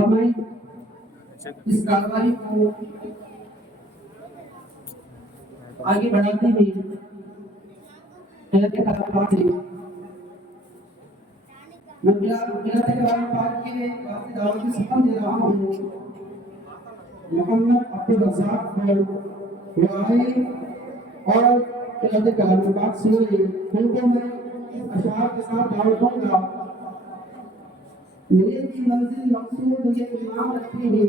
اب میں اس کارروائی کو آگے بڑھاتے ہوئے حضرت کرام پاک سے میں حضرت کرام پاک کے واسطے دعوت سلام دے رہا ہوں محمد عبد الرزاق کو آئے اور حضرت کرام پاک سے ان کو میں اشعار کے ساتھ دعوت دوں گا. میرے کی منزل مقصود یہ ایمان رکھتے ہیں,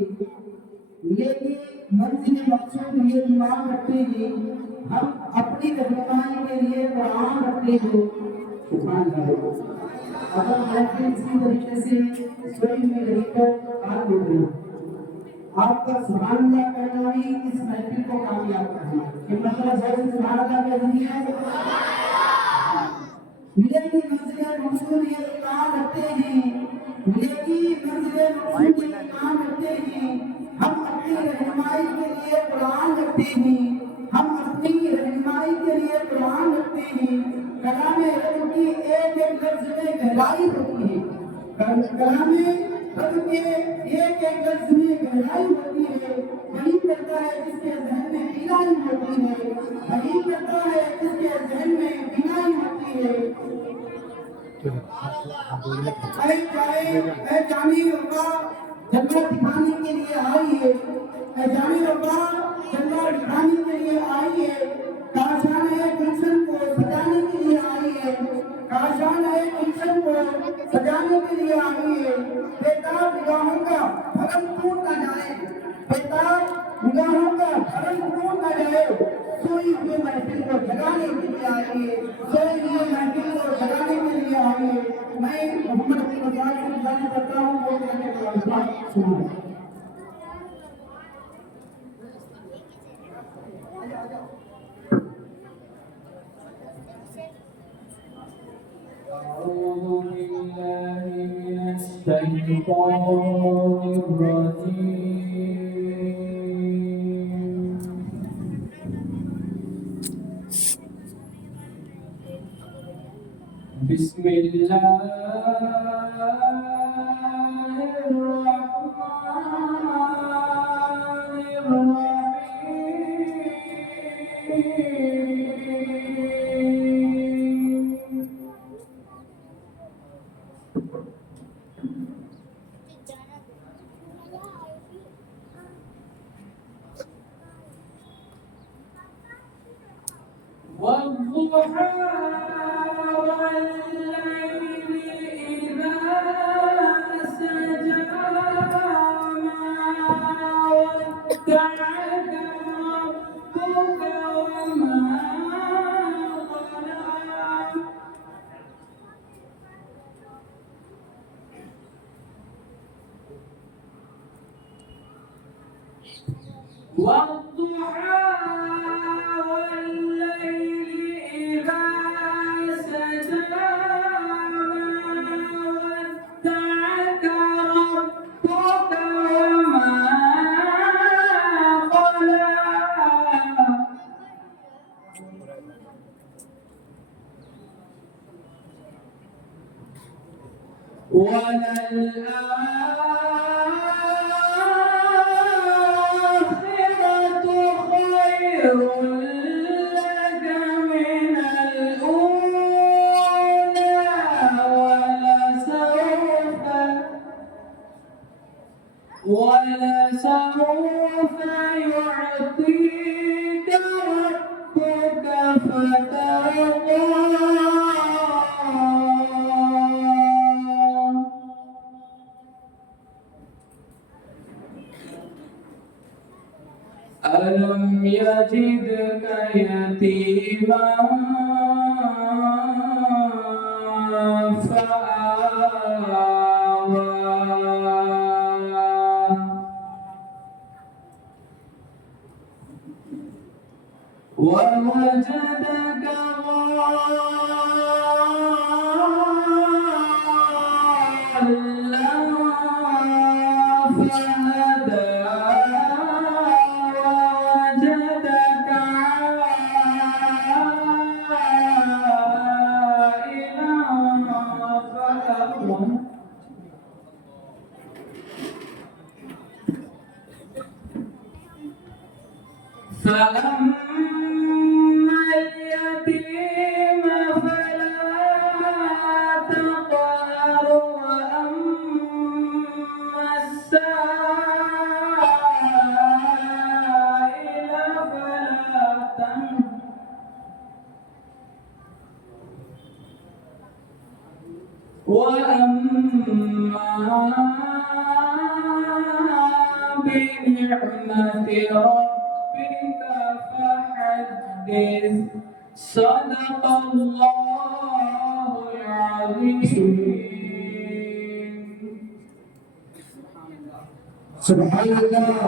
میرے کی منزل مقصود یہ ایمان رکھتے ہیں, ہم اپنی رہنمائی کے لیے قرآن رکھتے ہیں. سبحان اللہ. اگر محفل اسی طریقے سے سوئی میں رہ کر آگ اٹھ رہے آپ کا سبحان اللہ کہنا ہی اس محفل کو کامیاب کرنا ہے. کہ مطلب ہے سبحان اللہ کا نہیں ہے. میرے کی منزل مقصود یہ ایمان رکھتے ہیں, میرے کی منزل مقصود یہ ایمان رکھتے ہیں, ہم اپنی رہنمائی کے لیے قرآن رکھتے ہیں, ہم اپنی رہنمائی کے لیے قرآن رکھتے ہیں. کلام رب کی ایک ایک لفظ میں گہرائی ہوتی ہے, کلام رب کے ایک ایک لفظ میں گہرائی ہوتی ہے. وہی کرتا ہے جس کے ذہن میں بینائی ہوتی ہے, وہی کرتا ہے جس کے ذہن میں بینائی ہوتی ہے. اے جامی ربا جنت دکھانے کے لیے آئی ہے, اے جامی ربا جنت دکھانے کے لیے آئی ہے. کاشان ہے گلشن کو سجانے کے لیے آئی ہے, کاشان ہے گلشن کو سجانے کے لیے آئی ہے. بےتاب نگاہوں کا بھرم ٹوٹ نہ جائے, بےتاب نگاہوں کا بھرم ٹوٹ نہ جائے. سوئی ہوئے محفل کو جگانے کے لیے آئی ہے, سوئی ہوئے محفل کو جگانے کے لیے آئی ہے. میں محمد عبد الرزاق سے گزارش کرتا ہوں وہ کہنے کا الفاظ سنیں. أعوذ بالله من الشيطان الرجيم. بسم الله ولسوف يعطيك ربك فترضى. ألم يجدك يتيما فآوى ووجدك ضالا فهدى ووجدك عائلا فأغنى. فأما اليتيم فلا تقهر وأما السائل فلا تنهر وأما بنعمة ربك فحدث صدق الله العظيم. سبحان اللہ.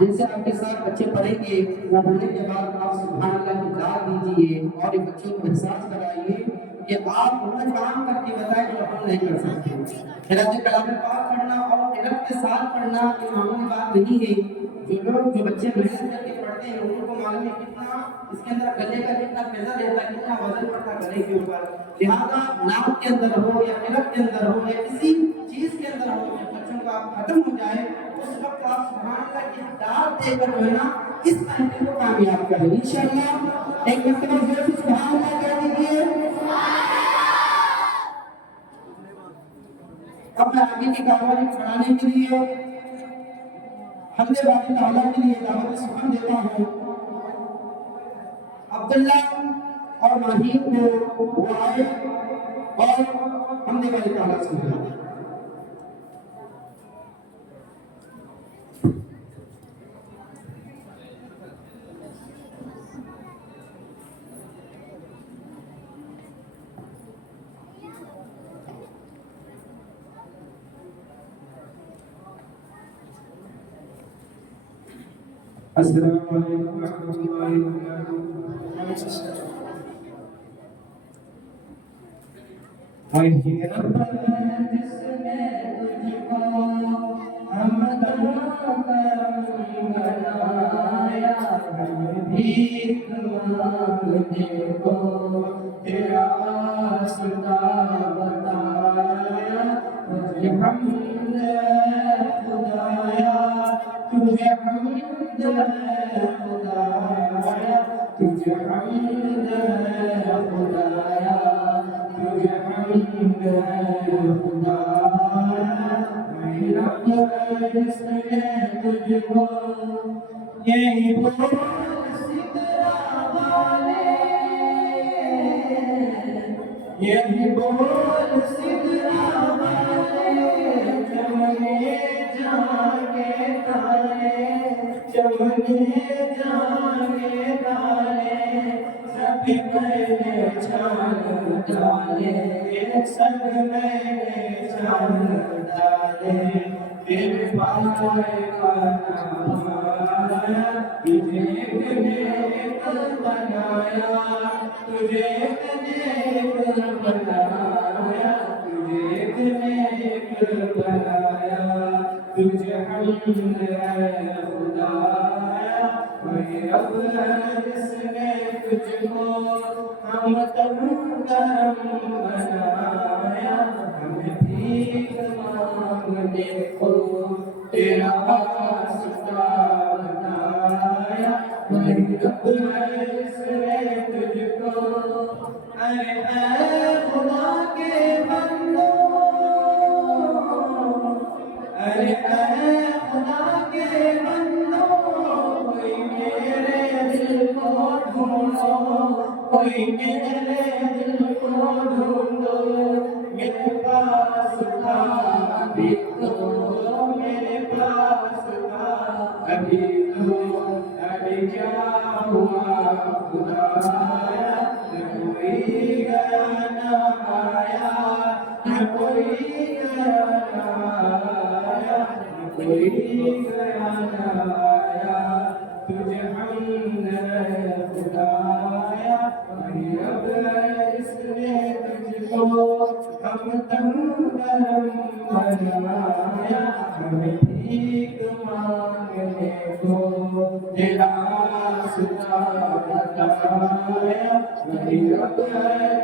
جیسے آپ کے ساتھ بچے پڑھیں گے وہ ہونے کے بعد آپ سبحان اللہ کی داد دیجیے اور یہ بچوں کو احساس کرائیے کہ آپ وہ کام کر کے بتائیں جو ہم نہیں کر سکتے. قرأت کلام پاک پڑھنا اور قرأت کے ساتھ پڑھنا یہ معمولی بات نہیں ہے. جو بچے محنت کر کے پڑھتے ہیں ان کو معلوم ہے کتنا اس کے اندر گلے کا کتنا پیزا رہتا ہے، کتنا وزن پڑتا ہے گلے کے اوپر. لہٰذا ناک کے اندر ہو یا قرأت کے اندر ہو یا کسی چیز کے اندر ہو جب بچوں کا ختم ہو جائے اس وقت آپ سبحان اللہ کی داد دے کر جو ہے نا اس طریقے کو کامیاب کریں انشاءاللہ. ایک مرتبہ زور سے سبحان اللہ کہہ دیجیے. اب میں آگے کی کارروائی بڑھانے کے لیے حمد باری تعالیٰ کے لیے دعوت سبحان دیتا ہوں. عبداللہ اور ماہین کو وہ آئے اور حمد باری تعالیٰ سبحان. السلام علیکم ورحمۃ اللہ وبرکاتہ. وہی رب جس نے تجھ کو حمد و کرم بنایا، ہم بھیک مانگنے کو تیرا واسطہ بتایا. تجھے حمد ہے خدایا، تجھے حمد ہے خدایا، تجھے حمد ہے خدایا، تجھے حمد ہے خدایا. وہی رب جس نے تجھ کو یہی بول سدرا والے، یہی بول سدرا والے، چمنے جانے تارے، چمنے جانے تارے، سب میں نے چھان ڈالے، سب میں نے چھان ڈالے. تیرے پائے کا نام آیا، تجھے ایک نیک بنایا، تجھے ایک نیک بنایا، تجھے ایک نیک بنایا. تجھے حمد ہے خدایا، وہی رب جس نے تجھ کو حمد و کرم بنایا. ہمیں بھیک مانگنے کو تیرا واسطہ بتایا. وہی رب جس نے تجھ کو ارے اے خدا کے بندو، ارے اے خدا کے بندو، کوئی میرے دل کو ڈھونڈو، کوئی میرے دل کو ڈھونڈو. میرے پاس تھا ابھی تو، میرے پاس تھا ابھی تو، ابھی کیا ہوا خدایا. نہ کوئی گیا نہ آیا، نہ کوئی گیا نہ آیا، نہ کوئی گیا نہ آیا. تجھے حمد ہے خدایا، وہی رب جس نے تجھ کو حمد و کرم بنایا. ہمیں بھیک مانگنے کو تیرا واسطہ بتایا. وہی رب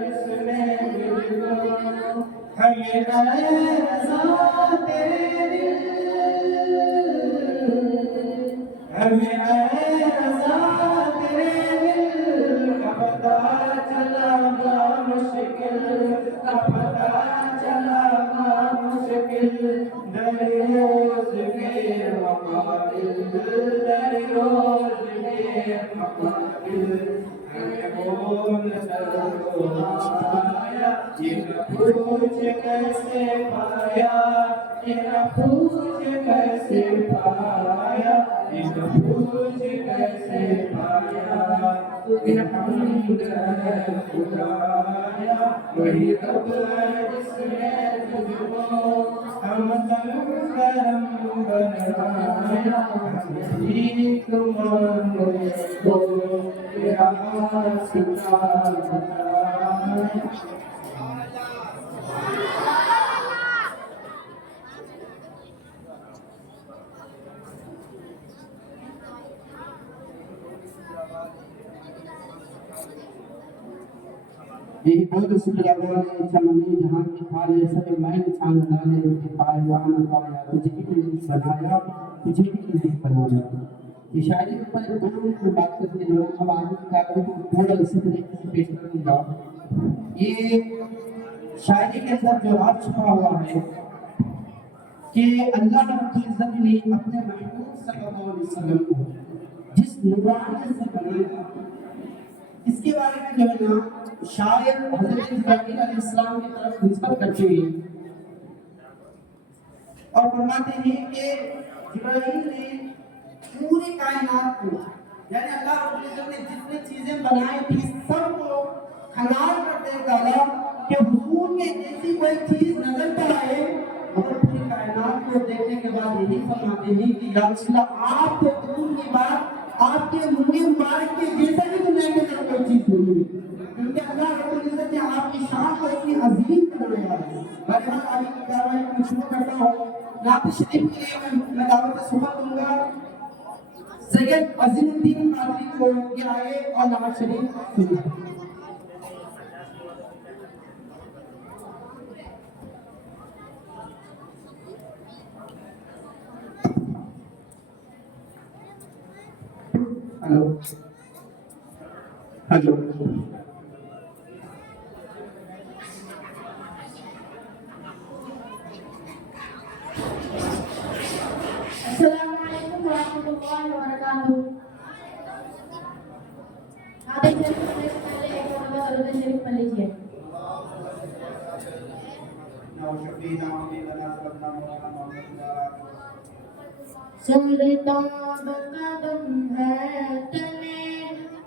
جس نے تجھ کو ہمیں اے رضا تیرے دل، ہمیں اے رضا تیرے دل کا پتہ چلا گا مشکل کا پتہ چلا گا مشکل در روز کے مقابل در روز کے مقابل کون آیا یہ نہ پوچھ کیسے پایا یہ نہ پوچھ کیسے پایا یہ نہ پوچھ کیسے پایا یہ حمد ہے خدایا وہی رب ہے جس نے تجھ کو ہم تن کرم بنایا ہم بھیک مانگے تو تیرا ستا بنایا یہی بہت شکریہ بولے چمنی جہاں کی کھالے سب میں چھان ڈالے روٹی پائے وہاں پایا تجھے بھی نہیں بنایا تجھے بھی نہیں بنایا یہ شاعری کے اوپر ایک دو منٹ میں بات کرتے ہیں اب آگے کی کاروائی کو تھوڑا اسی طریقے سے پیش کروں گا یہ شاعری کے اندر جو راز چھپا ہوا ہے کہ اللہ رب العزت نے اپنے محبوب صلی اللہ علیہ وسلم کو جس نورانیت سے بنایا اس کے بارے میں جو ہے نا شاعر حضرت جبرائیل علیہ السلام کی طرف نسبت کرتے ہیں اور فرماتے ہیں کہ جبرائیل نے پوری کائنات کو یعنی اللہ رب العزت نے جتنی چیزیں بنائی تھی سب کو کھنگال کر دے ڈالا کہ حضور میں ایسی کوئی چیز نظر پر آئے مگر پوری کائنات کو دیکھنے کے بعد یہی فرماتے ہیں کہ یا رسول اللہ آپ کے حضور کی بات آپ کے منہ مبارک کے جیسا بھی دنیا کے اندر کوئی چیز نہیں ہے کیونکہ اللہ رب العزت نے آپ کی شان کو اتنی عظیم بنایا ہے بہرحال آگے کی کاروائی کو شروع کرتا ہوں نعت شریف کے لیے میں دعوت صحبت دوں گا سید عظیم الدین قادری کو یہ آئے اور نعت شریف سنیں ہلو ہلو السلام علیکم ورحمۃ اللہ وبرکاتہ۔ آدھے شریف پڑھنے سے پہلے ایک مرتبہ درود شریف پڑھ لیجیے۔ سلطان قدم ہے تنے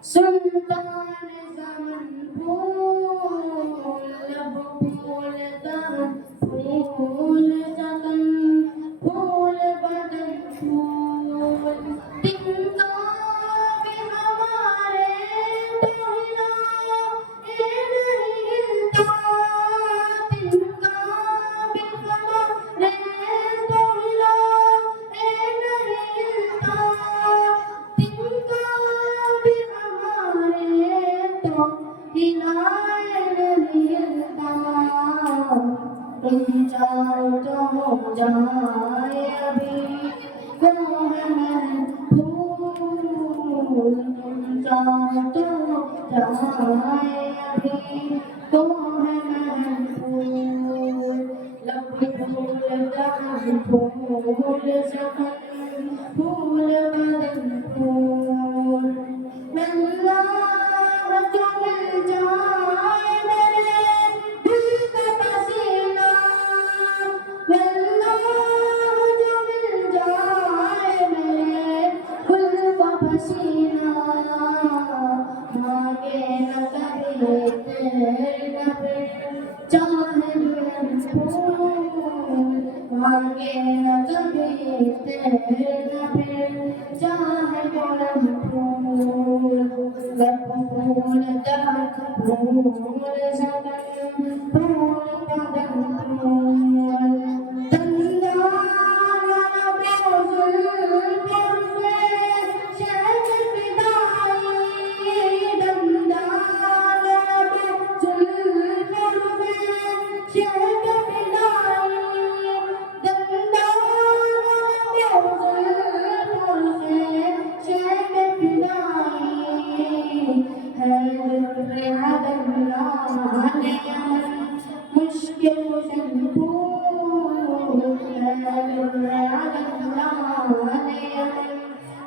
سلطان زمن پھول لب پھول دہن پھول جگن پھول بدن پھول تنکا بھی ہمارے تو ہلا اے نہیں ہلتا تنکا بھی ہمارے تو ہلا اے نہیں ہلتا تنکا بھی ہمارے تو ہلا اے نہیں ہلتا تم چاہو تو ہو جائے ابھی کوہ میں پھول تم چاہو تو ہو جائے ابھی کوہ میں پھول لب پھول دہن پھول زبان پھول بدن پھول اللہ جو مل جائے میرے دل کا پسینہ اللہ جو مل جائے میرے دل کا پسینہ مانگے نہ کبھی تیرے نہ پھر چاہے بلند پھول مانگے نہ کبھی تیرے نہ پھر چاہے بلند پھول لب پھول دہن پھول زبان پھول بدن پھول دندان نبوزل پرفے شہد فدائی دندان نبوزل پرفے شہد فدائی دندان نبوزل پرفے اللہ نے امن مشکل کشن پھول خیر اللہ نے امن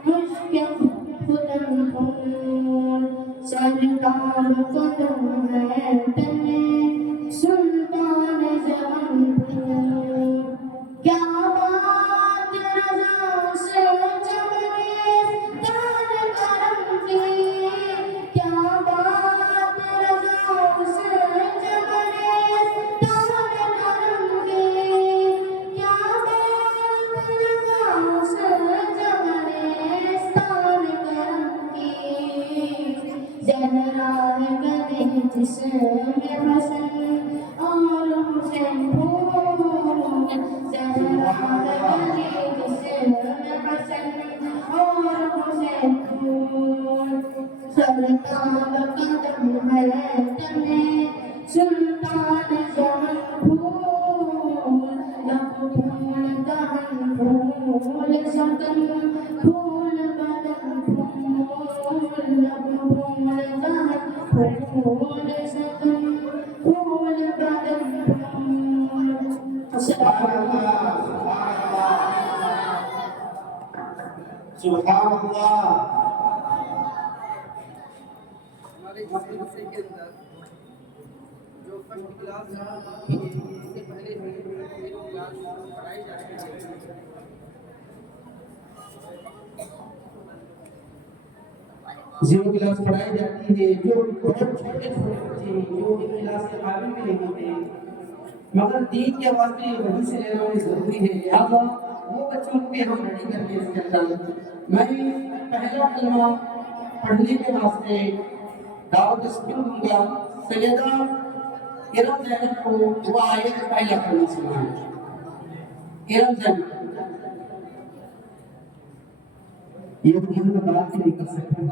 مشکل کشن پھول سرکار قدم ہے تنے سلطان جوان پھول کیا بات رضا سے چمنے دان کرم کی کیا بات رضا سے چمنے دان کرم کی کیا بات رضا سے چمنے دان کرم کی جنرال کدے جسم حسن اور حسین پھول جنرال کدے جسم حسن اور حسین پھول سرکار قدم ہے تنے سلطان جہان پھول لب پھول دہن پھول سکن پھول بدن پھول لب پھول دہن پھول سکن پھول بدن پھول سبحان اللہ سبحان اللہ ہمارے اس مدرسے کے اندر جو فرسٹ کلاس سے پہلے جو ایک کلاس پڑھائی جاتی ہے زیرو کلاس پڑھائی جاتی ہے جو بہت چھوٹے چھوٹے بچے ہیں جو ایک کلاس کے قابل بھی نہیں ہوتے مگر دین کے واسطے وہیں سے لینا انہیں ضروری ہے لہٰذا وہ بچوں کو بھی ہم ریڈی کر کے اس کے اندر میں پہلا کلمہ پڑھنے کے واسطے دعوت اسکول دوں گا سیدہ ارم زینب کو وہ آیت پہلا کلمہ سنائیں ارم زینب یہ تو ہم بات ہی نہیں کر سکتے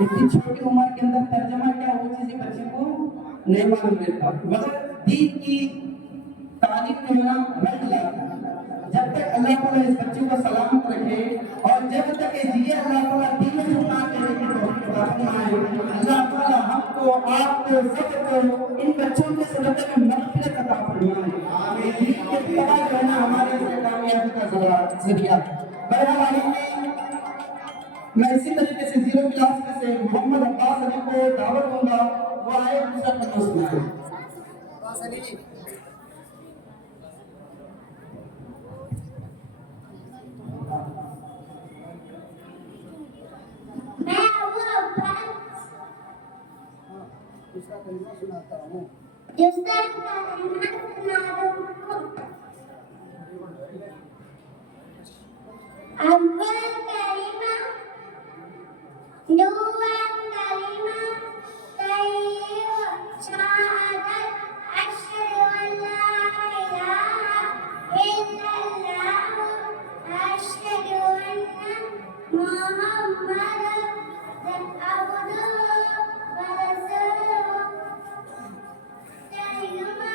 اتنی چھوٹی عمر کے اندر ترجمہ کیا وہ چیزیں بچے کو نہیں معلوم رہتا مگر دین کی تعلیم جو ہے نا رنگ لاتا جب تک اللہ تعالیٰ اس بچے کو سلامت رکھے اور جب تک یہ جیے اللہ تعالیٰ دین سے کام کرنے کی توفیق عطا فرمائے اللہ تعالیٰ ہم کو آپ کو سب کو ان بچوں کے صدقے میں مغفرت عطا فرمائے آمین دین کی اتباع جو ہے نا ہمارے سے کامیابی کا ذریعہ بہرحال میں اسی طریقے سے زیرو کلاس میں سے محمد عباس علی کو دعوت دوں گا وہ آئے دوسرا کلمہ سنائے عباس علی دوسرا کلمہ سناتا ہوں أول كلمة دول كلمة طيب شهادة أشهد أن لا إله إلا الله أشهد أن محمدا عبده ورسوله كلمة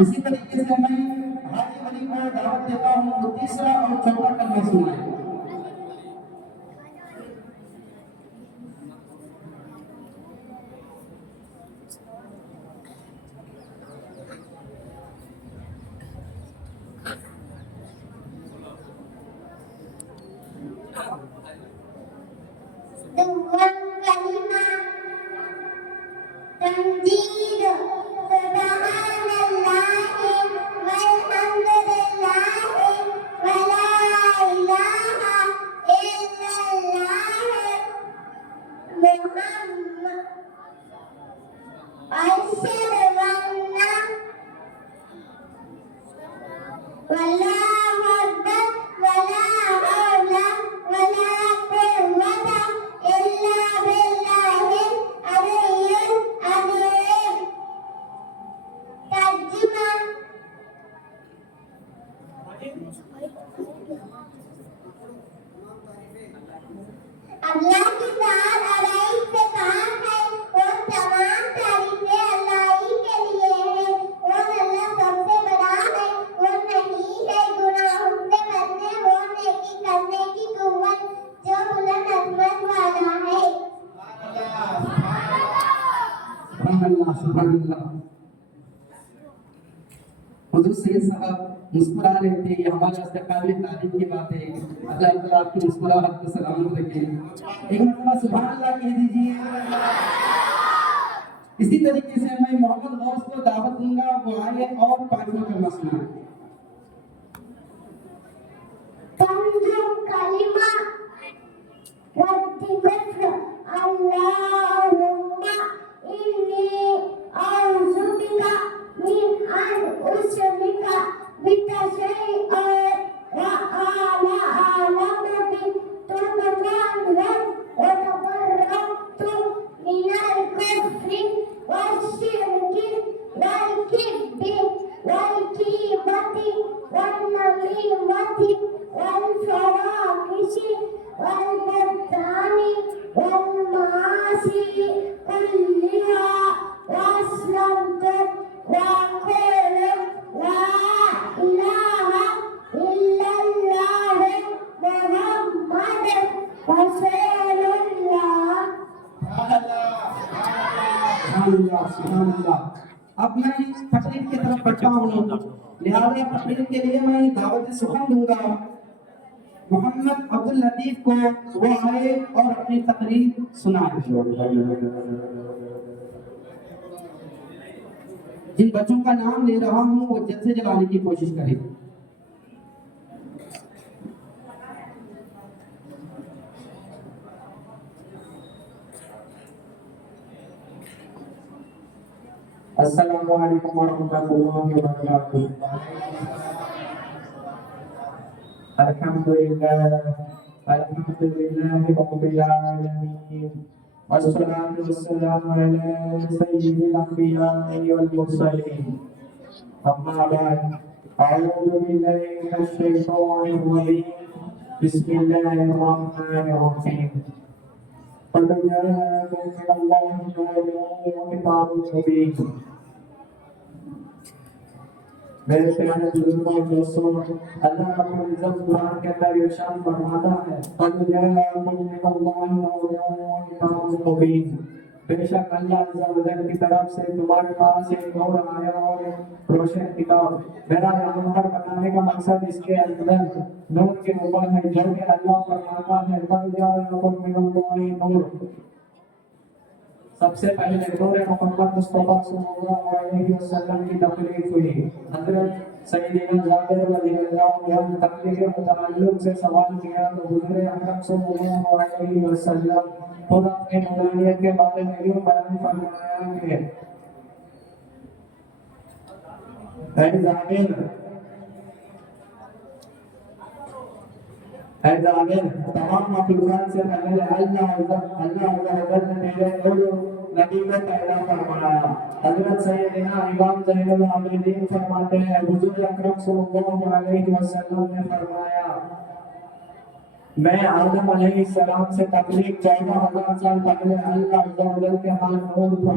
اسی طریقے سے میں حاجی ولی کو دعوت دیتا ہوں تو تیسرا اور چوتھا کلمہ سنائیں۔ دوم کلمہ تمجید سبحان اللہ والحمد للہ ولا الہ الا اللہ محمد اشہد ان ولا حول ولا حول ولا قوة إلا بالله العلي العظيم۔ ترجمہ اللہ کی ذات علیہ سے کہا ہے اور تمام تعریفیں اللہ ہی کے لیے ہیں اور اللہ سب سے بڑا ہے اور نہیں ہے گناہوں سے بچنے اور نیکی کرنے کی قوت جو بلند عظمت والا ہے۔ سبحان اللہ سبحان اللہ۔ حضور سید صاحب مسکرا رہے تھے، یہ ہمارے واسطے قابل تعریف کی بات ہے۔ اللہ تعالیٰ آپ کی مسکراہٹ کو سلامت رکھے۔ ایک مرتبہ سبحان اللہ کہہ دیجیے۔ اسی طریقے سے میں محمد غوث کو دعوت دوں گا، وہ آئے اور پانچواں کلمہ سنائیں۔ تنظم کلمہ رب بکر اللہم انی اعوذ بک من ان اشرک بک شیئا وانا اعلم بک وتبرأت من الکفر والشرک والکذب والغیبۃ والنمیمۃ والفواحش والبہتان والمعاصی كلها وأسلمت وأقول لا إله إلا الله محمد رسول الله۔ سبحان اللہ سبحان اللہ۔ اب میں تقریر کی طرف بڑھتا ہوں، لہذا تقریر کے لیے میں دعوت سخن دوں گا۔ محمد عبداللطیف کو وہ آئے اور اپنی تقریر سنائے۔ جن بچوں کا نام لے رہا ہوں وہ جلد سے جلد آنے کی کوشش کریں۔ السلام علیکم ورحمۃ اللہ وبرکاتہ۔ الحمدللہ رب العالمین والصلاة والسلام علی سید الانبیاء والمرسلین، اما بعد، اعوذ باللہ من الشیطان الرجیم، بسم اللہ الرحمن الرحیم۔ قد جاءكم من الله نور وكتاب مبين۔ میرے پیارے بزرگوں اور دوستوں، اللہ رب العزت قرآن کے اندر ارشاد فرماتا ہے قد جاءكم من الله نور وكتاب مبين، بے شک اللہ عز و جل کی طرف سے تمہارے پاس ایک نور آیا اور روشن کتاب۔ میرا یہاں پر بتانے کا مقصد اس کے اندر نور کے اوپر ہے، جو کہ اللہ فرماتا ہے قد جاءكم من الله نور۔ سب سے پہلے نور محمد مصطفیٰ صلی اللہ علیہ وسلم کی تقریر ہوئی۔ حضرت سیدنا جابر رضی اللہ عنہ تقریر کے متعلق سے سوال کیا تو حضور اکرم صلی اللہ علیہ وسلم خود اپنے نورانیت کے بارے میں یوں بیان فرمایا کہ اے جابر، تمام مخلوقات سے پہلے اللہ عز و جل نے میرے نور نبی کو پیدا فرمایا۔ حضرت سیدنا امام زین العابدین فرماتے ہیں حضور اکرم صلی اللہ علیہ وسلم نے فرمایا میں آدم علیہ السلام سے تقریب 14,000 سال پہلے اللہ عز و جل کے ہاں نور تھا۔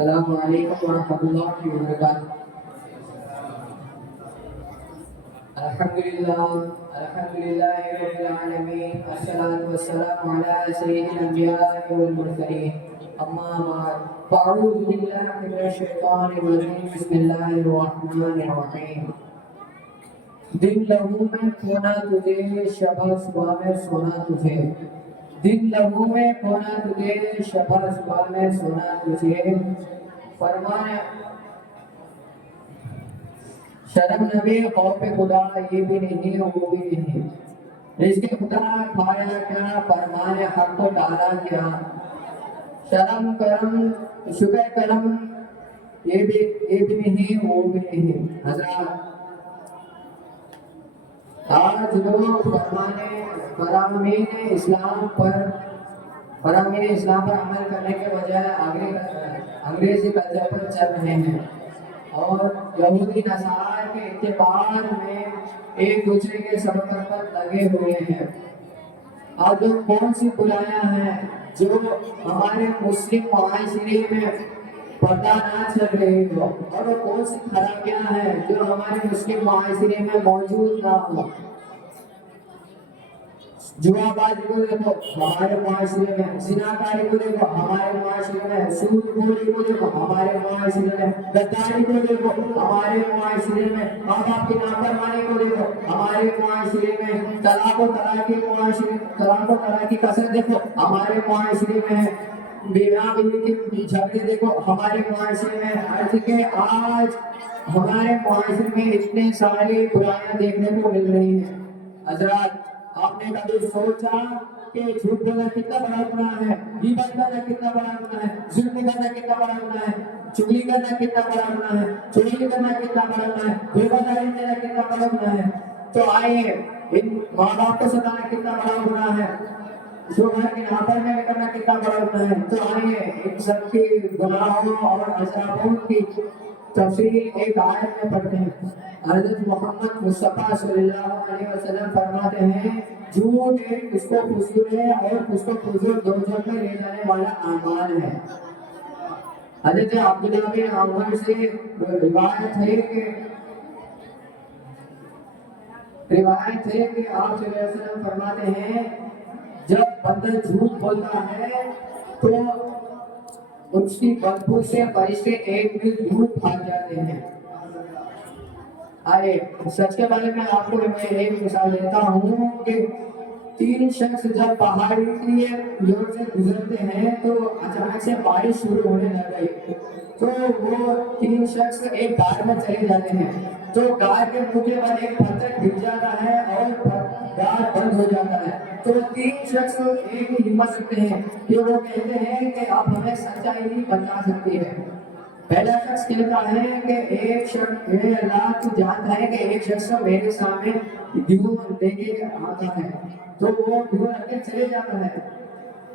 السلام علیکم ورحمۃ اللہ وبرکاتہ۔ الحمدللہ رب العالمین، والصلاة والسلام علی سید الانبیاء والمرسلین، اما بعد، فاعوذ باللہ من الشیطان الرجیم، بسم اللہ الرحمن الرحیم۔ دن لہو میں کھونا تجھے، شبح صبح میں سونا تجھے، دن لہو میں کھونا تجھے، شبح صبح میں سونا تجھے، فرمایا شرم نبی خوف خدا یہ بھی نہیں وہ بھی نہیں، رزق خدا کھایا کیا، فرمانے حق کو ڈالا کیا، شرم کرم شکر کرم یہ بھی نہیں وہ بھی نہیں۔ حضرات آج لوگ فرامین اسلام پر عمل کرنے کے بجائے انگریزی کلچر پر چل رہے ہیں اور یہودی نصارہ کے اتباع میں ایک دوسرے کے سبق پر لگے ہوئے ہیں۔ اور جو کون سی برائیاں ہیں جو ہمارے مسلم معاشرے میں پردہ نہ چل رہی ہو، اور وہ کون سی خرابیاں ہیں جو ہمارے مسلم معاشرے میں موجود نہ ہو۔ جوا بازی کو دیکھو ہمارے معاشرے میں، زناکاری کو دیکھو ہمارے معاشرے میں، سود خوری کو دیکھو ہمارے معاشرے میں، غداری کو دیکھو ہمارے معاشرے میں، ماں باپ کی نافرمانی کو دیکھو ہمارے معاشرے میں، طلاق و طلاق کی کثرت دیکھو ہمارے معاشرے میں، بیوہ بیوی کے جھگڑے دیکھو ہمارے معاشرے میں۔ عرض کہ آج ہمارے معاشرے میں اتنے سارے برائیاں دیکھنے کو مل رہی ہیں۔ حضرات آپ نے کبھی سوچا کہ جھوٹ بولنا کتنا بڑا گناہ ہے، غیبت کرنا کتنا بڑا گناہ ہے، ظلم کرنا کتنا بڑا گناہ ہے، چغلی کرنا کتنا بڑا گناہ ہے، چوری کرنا کتنا بڑا گناہ ہے، دھوکہ دینا کتنا بڑا گناہ ہے؟ تو آئیے ان ماں باپ کو ستانا کتنا بڑا گناہ ہے، شوہر کی نافرمانی کرنا کتنا بڑا گناہ ہے۔ تو آئیے ان سب کی گناہوں اور عذابوں کی تفصیل ایک آیت میں پڑھتے ہیں۔ حضرت محمد مصطفیٰ صلی اللہ علیہ وسلم فرماتے ہیں جھوٹ ایک اس کو فضول ہے اور اس کو فضول دوزخ میں لے جانے والا اعمال ہے۔ حضرت عبداللہ بن عمر سے روایت ہے کہ آپ صلی اللہ علیہ وسلم فرماتے ہیں جب بندہ جھوٹ بولتا ہے تو اس کی بدبو سے فرشتے ایک میل دور بھاگ جاتے ہیں۔ آئے سچ کے بارے میں آپ کو میں ایک مثال دیتا ہوں کہ تین شخص جب پہاڑی کے لیے زور سے گزرتے ہیں تو اچانک سے بارش شروع ہونے لگ گئی، تو وہ تین شخص ایک گار میں چلے جاتے ہیں، تو گار کے منہ کے بعد ایک پتھر گر جاتا ہے اور گار بند ہو جاتا ہے۔ تو تین شخص ایک ہی ہمت رکھتے ہیں کہ وہ کہتے ہیں کہ اب ہمیں سچائی نہیں بچا سکتی ہے۔ پہلا شخص کہتا ہے کہ ایک شخص اے اللہ تو جانتا ہے کہ ایک شخص میرے سامنے دیو لے کے آتا ہے، تو وہ دیو رکھ کے چلے جاتا ہے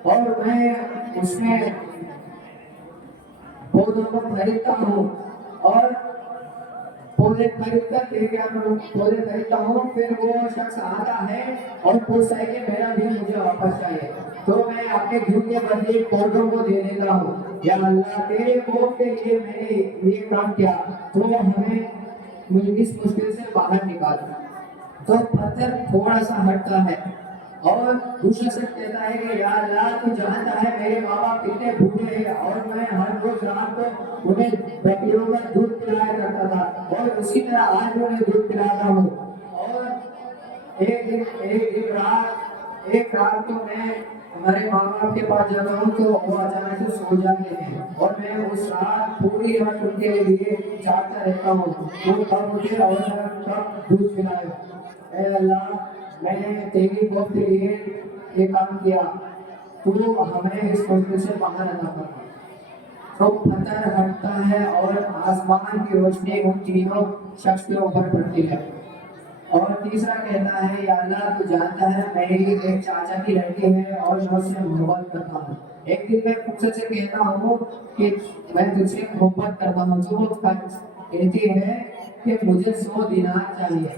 اور میں اس میں پودوں کو خریدتا ہوں اور پودے خرید کر لے کے پودے خریدتا ہوں، پھر وہ شخص آتا ہے اور پوچھتا ہے کہ میرا دیو مجھے واپس چاہیے، تو میں اپنے دیو کے بدلے پودوں کو دے دیتا ہوں۔ یا اللہ تیرے خوف کے لیے میں نے یہ کام کیا تو ہمیں اس مشکل سے باہر نکال۔ تو پتھر تھوڑا سا ہٹتا ہے اور دوسرا شخص کہتا ہے کہ یا اللہ تو جانتا ہے میرے ماں باپ کتنے بھوکے ہیں اور میں ہر روز رات کو انہیں بکریوں کا دودھ پلایا کرتا تھا اور اسی طرح آج انہیں دودھ پلاتا ہوں، اور ایک رات کو میں ہمارے ماں باپ کے پاس جاتا ہوں تو وہ اچانک سے سو جاتے ہیں اور میں اس رات پوری رات ان کے لیے جاگتا رہتا ہوں، وہ کب مجھے اور کب دودھ پلائے۔ اے اللہ میں نے تیری خوف کے لیے یہ کام کیا، تو ہمیں اس مشکل سے باہر عطا کرنا۔ تو پتھر ہٹتا ہے اور آسمان کی روشنی ان تینوں شخص کے اوپر پڑتی ہے۔ اور تیسرا کہتا ہے یا اللہ تو جانتا ہے میری ایک چاچا کی لڑکی ہے اور میں اس سے محبت کرتا ہوں، ایک دن میں فرصت سے کہتا ہوں کہ میں تجھ سے محبت کرتا ہوں، تو وہ کہتی ہے کہ مجھے 100 دینار چاہیے،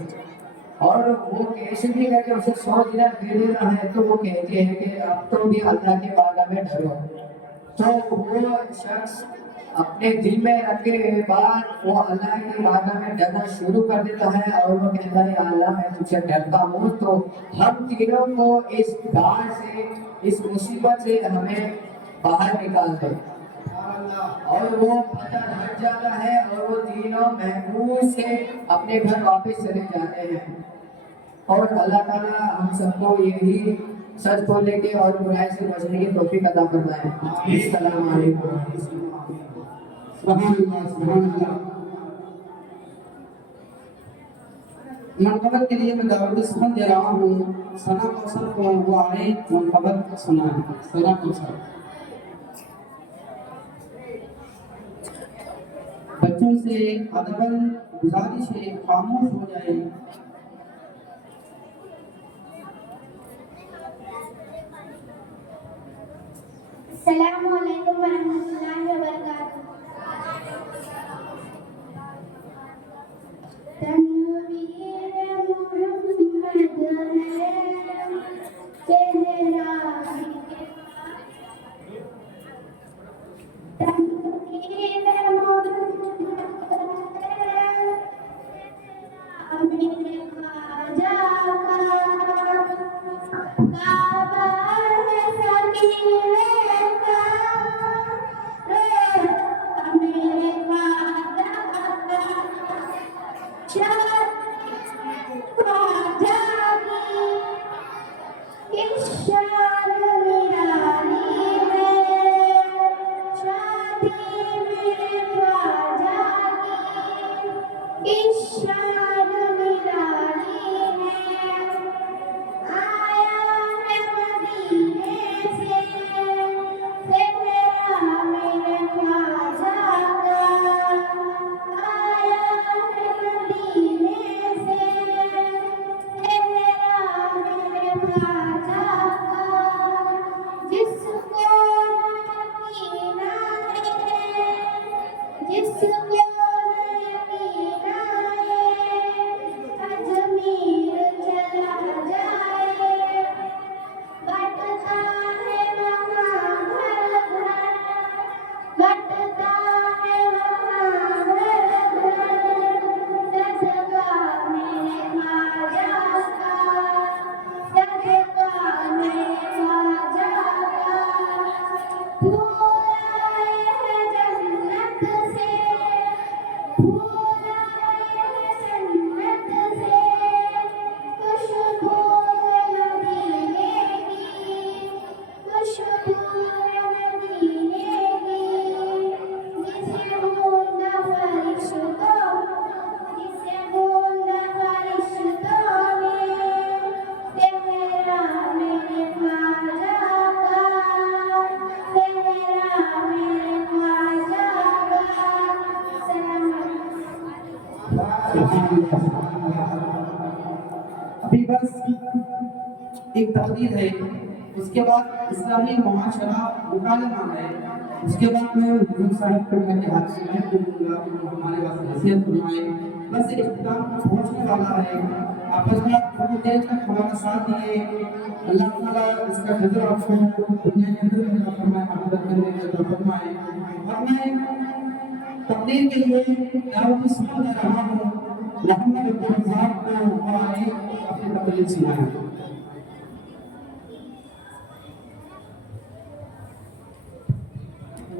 اور وہ کیسے بھی کر کے اسے 100 دینار دے دیتا ہے، تو وہ کہتی ہے کہ اب تو بھی اللہ کے بارے میں ڈرو۔ تو وہ شخص اپنے دل میں رکھے ہوئے بعد وہ اللہ کی بارگاہ میں ڈرنا شروع کر دیتا ہے اور وہ کہتا ہے اللہ میں تجھ سے ڈرتا ہوں، تو ہم تینوں کو اس ڈار سے، اس مصیبت سے ہمیں باہر نکال دے اور وہ پتھر ہٹ جاتا ہے اور وہ تینوں محفوظ سے اپنے گھر واپس چلے جاتے ہیں۔ اور اللہ تعالیٰ ہم سب کو یہی سچ بولنے کے اور برائی سے بچنے کی توفیق عطا فرمائے۔ السلام علیکم۔ سبحان اللہ سبحان اللہ۔ منقبت کے لیے میں دعوت سخن دے رہا ہوں، ثنا کوثر کو وہ آئے منقبت سنائیں۔ ثنا کوثر بچوں سے ادباً گزارش ہے خاموش ہو جائے۔ السلام علیکم ورحمۃ اللہ وبرکاتہ۔ تنویر محمد ہے چہرہ، تنویر محمد ہے میرے خواجہ کا، کعبہ ہے سکینہ کا، میرے خواجہ کا، شان خواجہ کی شان نرالی ہے، شادی میرے خواجہ کی شان نرالی ہے، آیا ہے مدینے سے صحرا میرے خواجہ کا، آیا ہے مدینے سے صحرا میرے خواجہ کا، جس کو یقین آئے، جس کو یقین آئے، اجمیر چلا جائے، بٹتا ہے وہاں گھر گھر، بٹتا ہے وہاں گھر گھر، صدقہ میرے خواجہ کا، صدقہ میرے خواجہ کا، پھول آئے ہیں جنت سے، پھول آئے ہیں جنت سے، خوشبو ہے مدینے کی، خوشبو ہے مدینے کی، جسے ڈھونڈا فرشتوں، جسے ڈھونڈا فرشتوں نے، صحرا میرے خواجہ کا، صحرا میرے خواجہ کا، سلام ابھی بس ایک تقریر ہے، اس کے بعد اسلامی معاشرہ مکالمہ ہے، اس کے بعد میں حضور صاحب کو میرے ہاتھ سے میں دوں گا، ہمارے پاس نصیحت فرمائے، بس اختتام کو پہنچنے والا ہے۔ آپ حضرات تھوڑی دیر تک ہمارا ساتھ دیے، اللہ تعالیٰ اس کا جزا آپ کو دنیا کے اندر میں فرمائے، آخرت میں عطا فرمائے۔ اور میں تقریر کے لیے دعوت سخن دے رہا ہوں محمد عبد صاحب کو، وہ آئے اپنی تقریر سنائیں۔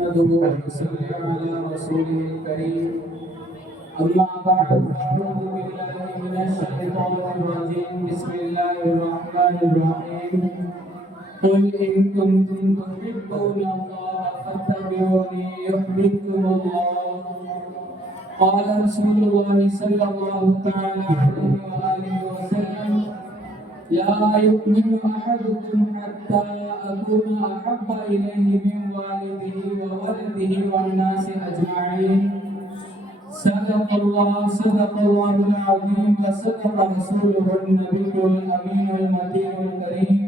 نحمده ونصلي على رسوله الكريم، أما بعد أعوذ بالله من الشيطان الرجيم، بسم الله الرحمن الرحيم، قل إن كنتم تحبون الله فاتبعوني يحببكم الله، قال رسول الله صلى الله تعالى عليه وآله وسلم، لا يؤمن أحدكم حتى أكون أحب إليه من والده وولده والناس أجمعين، صدق الله العظيم وصدق رسوله النبي الأمين المتين الكريم،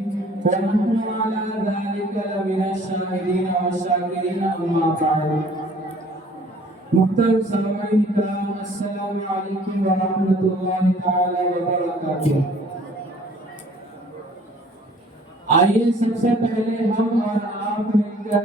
ونحن على ذلك لمن الشاهدين والشاكرين، أما بعد۔ محترم سامعین کرام، السلام علیکم ورحمۃ اللہ تعالی وبرکاتہ۔ آئیے سب سے پہلے ہم اور آپ مل کر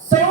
100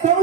100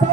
100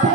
100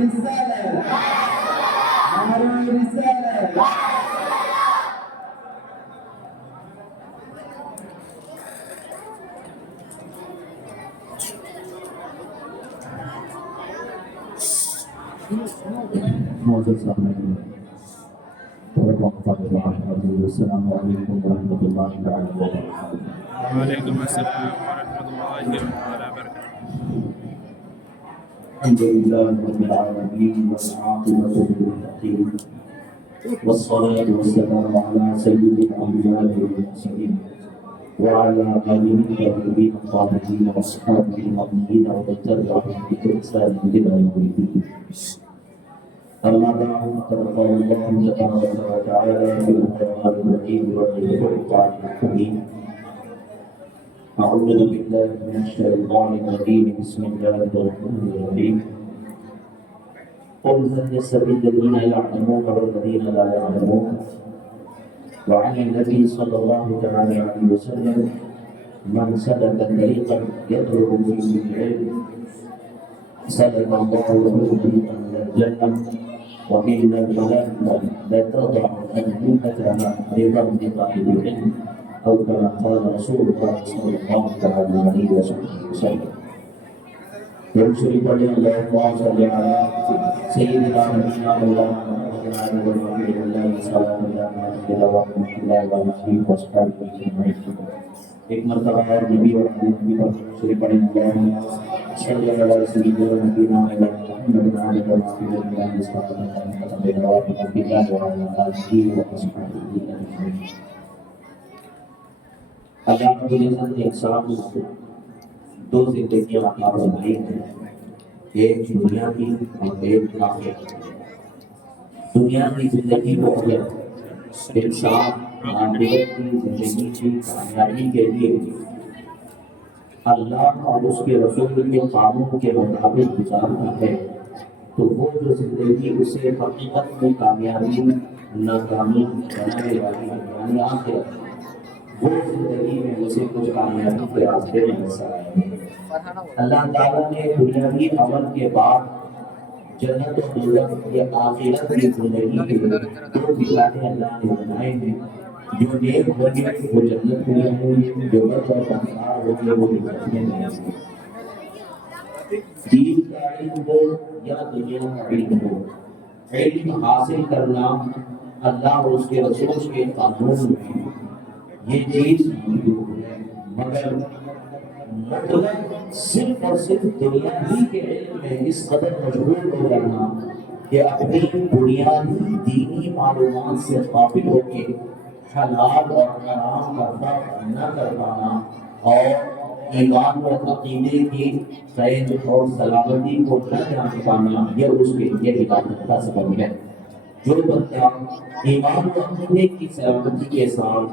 رسالت نعرہ رسالت معزز سامعین، السلام علیکم ورحمۃ اللہ وبرکاتہ۔ وعلیکم السلام ورحمۃ اللہ وبرکاتہ۔ الحمد للہ رب العالمین والعاقبۃ للمتقین والصلاة والسلام علی سید الانبیاء والمرسلین وعلی آلہ الطاہرین الطاہرین واصحابہ المؤمنین ومن تبعهم بإحسان إلی یوم الدین۔ أما بعد فقد قال الله تبارك وتعالى في القرآن المجيد والفرقان الحميد أعوذ بالله من الشيطان الرجيم بسم الله الرحمن الرحيم قل هل يستوي الذين يعلمون والذين لا يعلمون وعن النبي صلى الله تعالى عليه وسلم من سلك طريقا يطلب فيه العلم سلك الله له طريقا إلى الجنة وإن الملائكة لتضع أجنحتها لضم طالب العلم أو كما قال رسول الله صلى الله تعالى عليه وسلم۔ پڑھیں اللهم صل على سيدنا نبينا مولانا محمد وعلى آله وصحبه أجمعين۔ ایک مرتبہ اور نبی اور نبی پر شریف پڑھیں اللهم صل على سيدنا نبينا محمد وعلى آله وصحبه أجمعين۔ اللہ رب العزت نے انسان کو دو زندگیاں عطا فرمائی ہیں، ایک دنیا کی اور ایک آخرت کی۔ دنیا کی زندگی کو اگر انسان آخرت کی زندگی کی کامیابی کے لیے اللہ اور اس کے رسول کے قانون کے مطابق گزارتا ہے تو وہ جو زندگی اسے حقیقت میں کامیابی ناکامی بنانے والی ہے، یعنی آخرت، وہ زندگی میں اسے کچھ کامیابی کے راستے میں نظر آئے گے۔ اللہ تعالیٰ نے دنیاوی عمل کے بعد جنت و دوزخ یا آخرت کی زندگی کے دو ٹھکانے اللہ نے بنائے ہیں۔ جو نیک ہوں گے وہ جنت میں جائیں گے، جو بد اور بدکار ہوں گے وہ دوزخ میں جائیں گے۔ دین کا علم ہو یا دنیا کا علم ہو، علم حاصل کرنا اللہ اور اس کے رسول کے قانون میں یہ چیز موجود ہے، مگر مطلق صرف اور صرف دنیا ہی کے علم میں اس قدر مشغول ہو جانا کہ اپنی بنیادی دینی معلومات سے غافل ہو کے حلال اور حرام کا فرق نہ کر پانا اور ایمان و عقیدے کی قید اور سلامتی کو نہ جان پانا، یہ اس کے لیے ہدایت کا سبب ہے۔ جو بندہ ایمان و عقیدے کی سلامتی کے ساتھ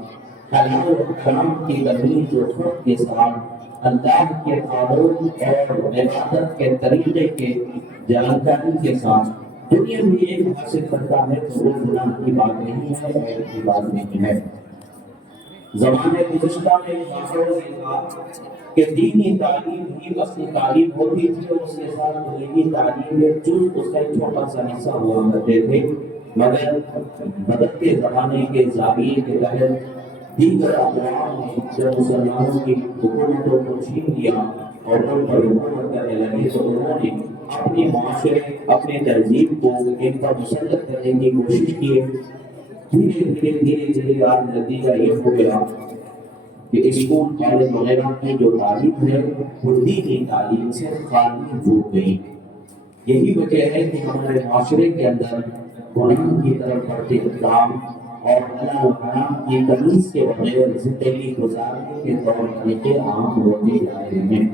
حلال و حرام کی تمیز و فرق کے ساتھ اللہ کے قانون اور عبادت کے طریقے کے جانکاری کے ساتھ دنیا میں ایک حاصل کرتا ہے تو وہ گناہ کی بات نہیں ہے، خیر کی بات نہیں ہے۔ زمانے گزشتہ میں ماحول یہ تھا کہ دینی تعلیم ہی اصلی تعلیم ہوتی تھی اور اس کے ساتھ دینی تعلیم میں جز اس کا چھوٹا سا حصہ ہوا کرتے تھے، مگر بدلتے زمانے کے زاویے کے تحت دیگر اقوام نے جب مسلمانوں کی حکومتوں کو چھین لیا اور ان پر حکومت کرنے لگے تو انہوں نے اپنے معاشرے، اپنے تہذیب کو ان پر مسلط کرنے کی کوشش کی۔ دھیرے آج نتیجہ یہ ہو گیا کہ اسکول کالج وغیرہ کی جو تعلیم ہے وہ دینی تعلیم سے خالی ہو گئی۔ یہی وجہ ہے کہ ہمارے معاشرے کے اندر گناہ کی طرف بڑھتے اقدام اور حلال و حرام کی تمیز کے بغیر زندگی گزارنے کے طور طریقے عام ہوتے جا رہے ہیں۔